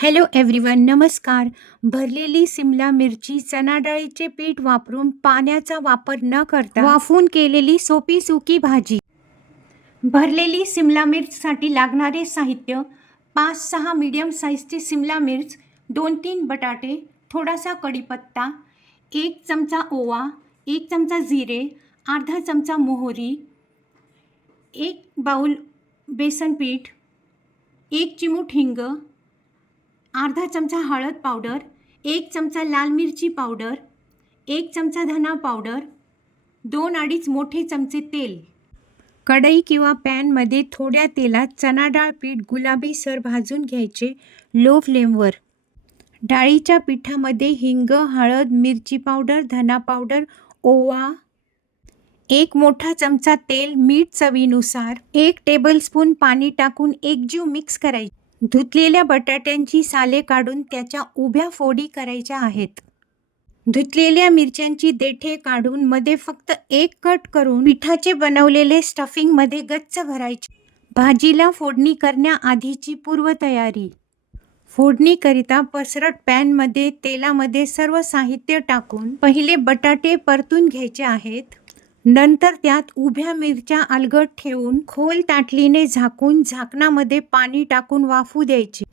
Hello everyone नमस्कार. भरलेली सिमला मिरची चणाडाळीचे पीठ वापरून पाण्याचा वापर न करता वाफून केलेली सोपी सुकी भाजी. भरलेली सिमला मिरचसाठी लागणारे साहित्य पाच सहा मीडियम साईजची सिमला मिर्च दोन तीन बटाटे थोडासा कढीपत्ता एक चमचा ओवा एक चमचा जिरे अर्धा चमचा मोहरी एक बाऊल बेसन पीठ एक चिमूट हिंग अर्धा चमचा हळद पावडर एक चमचा लाल मिरची पावडर एक चमचा धना पावडर दोन अडीच मोठे चमचे तेल. कढई किंवा पॅनमध्ये थोड्या तेलात चणा डाळ पीठ गुलाबीसर भाजून घ्यायचे लो फ्लेमवर. डाळीच्या पिठामध्ये हिंग हळद मिरची पावडर धना पावडर ओवा एक मोठा चमचा तेल मीठ चवीनुसार एक टेबलस्पून पाणी टाकून एकजीव मिक्स करायचे. धुतलेल्या बटाट्यांची साले काढून त्याच्या उभ्या फोडी करायच्या आहेत. धुतलेल्या मिरच्यांची देठे काढून मध्ये फक्त एक कट करून पिठाचे बनवलेले स्टफिंगमध्ये गच्च भरायचे. भाजीला फोडणी करण्याआधीची पूर्वतयारी. फोडणीकरिता पसरट पॅनमध्ये तेलामध्ये सर्व साहित्य टाकून पहिले बटाटे परतून घ्यायचे आहेत. नंतर त्यात उभ्या मिरच्या अलगट ठेवून खोल ताटलीने झाकून झाकणामध्ये पाणी टाकून वाफू द्यायची.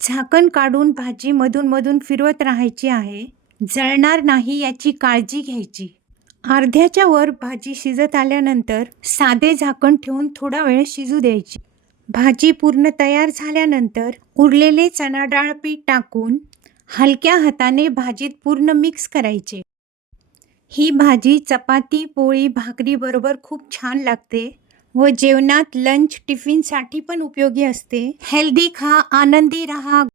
झाकण काढून भाजी मधून मधून फिरवत राहायची आहे. जळणार नाही याची काळजी घ्यायची. अर्ध्याच्या वर भाजी शिजत आल्यानंतर साधे झाकण ठेवून थोडा वेळ शिजू द्यायची. भाजी पूर्ण तयार झाल्यानंतर उरलेले चणाडाळ पीठ टाकून हलक्या हाताने भाजीत पूर्ण मिक्स करायचे. ही भाजी चपाती पोळी भाकरीबरोबर खूप छान लागते व जेवणात लंच टिफिनसाठी पण उपयोगी असते. हेल्दी खा आनंदी रहा.